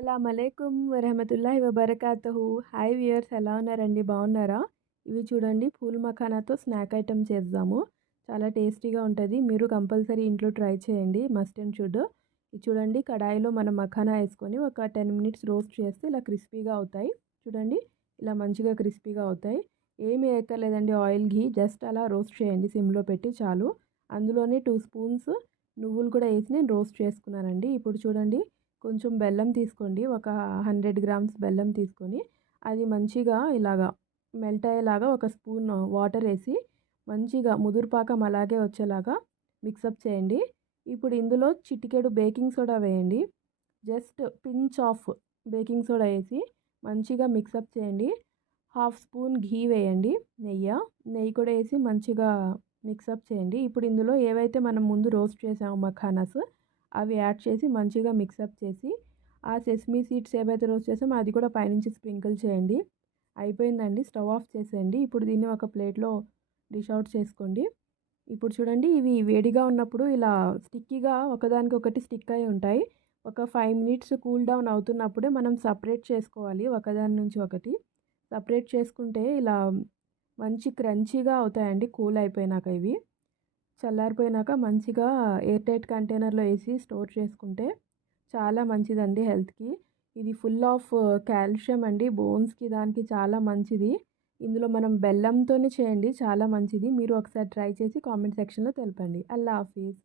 అస్సలామలైకుం వరహమతుల్లాహి వబరకాతుహు. Hi viewers, ఎలా ఉన్నారండి? బాగున్నారా? ఇవి చూడండి, పూల్ మఖానాతో స్నాక్ ఐటెమ్ చేద్దాము. చాలా టేస్టీగా ఉంటుంది. మీరు కంపల్సరీ ఇంట్లో ట్రై చేయండి. Must and should. ఇది చూడండి, కడాయిలో మనం మఖానా వేసుకొని ఒక 10 మినిట్స్ రోస్ట్ చేస్తే ఇలా క్రిస్పీగా అవుతాయి. చూడండి, ఇలా మంచిగా క్రిస్పీగా అవుతాయి. ఏమి వేయక్కర్లేదండి, ఆయిల్ ఘీ జస్ట్ అలా రోస్ట్ చేయండి సిమ్లో పెట్టి చాలు. అందులోనే 2 స్పూన్స్ నువ్వులు కూడా వేసి నేను రోస్ట్ చేసుకున్నానండి. ఇప్పుడు చూడండి, కొంచెం బెల్లం తీసుకోండి. ఒక 100 గ్రామ్స్ బెల్లం తీసుకొని అది మంచిగా ఇలాగా మెల్ట్ అయ్యేలాగా ఒక స్పూన్ వాటర్ వేసి మంచిగా ముదురుపాకం అలాగే వచ్చేలాగా మిక్సప్ చేయండి. ఇప్పుడు ఇందులో చిటికెడు బేకింగ్ సోడా వేయండి. Just pinch of baking soda వేసి మంచిగా మిక్సప్ చేయండి. హాఫ్ స్పూన్ ఘీ వేయండి, నెయ్యి కూడా వేసి మంచిగా మిక్సప్ చేయండి. ఇప్పుడు ఇందులో ఏవైతే మనం ముందు రోస్ట్ చేసామో మఖానాస్ అవి యాడ్ చేసి మంచిగా మిక్సప్ చేసి ఆ సెసమీ సీడ్స్ ఏవైతే రోస్ట్ చేసామో అది కూడా పైనుంచి స్ప్రింకిల్ చేయండి. అయిపోయిందండి, స్టవ్ ఆఫ్ చేసేయండి. ఇప్పుడు దీన్ని ఒక ప్లేట్లో డిష్ అవుట్ చేసుకోండి. ఇప్పుడు చూడండి, ఇవి వేడిగా ఉన్నప్పుడు ఇలా స్టిక్కీగా ఒకదానికొకటి స్టిక్ అయి ఉంటాయి. ఒక 5 మినిట్స్ కూల్ డౌన్ అవుతున్నప్పుడే మనం సపరేట్ చేసుకోవాలి. ఒకదాని నుంచి ఒకటి సపరేట్ చేసుకుంటే ఇలా మంచి క్రంచీగా అవుతాయండి. కూల్ అయిపోయినాక ఇవి చల్లారిపోయినాక మంచిగా ఎయిర్ టైట్ కంటైనర్లో వేసి స్టోర్ చేసుకుంటే చాలా మంచిదండి హెల్త్కి. ఇది ఫుల్ ఆఫ్ కాల్షియం అండి, బోన్స్కి దానికి చాలా మంచిది. ఇందులో మనం బెల్లంతోనే చేయండి, చాలా మంచిది. మీరు ఒకసారి ట్రై చేసి కామెంట్ సెక్షన్లో తెలపండి. అల్లా హాఫీజ్.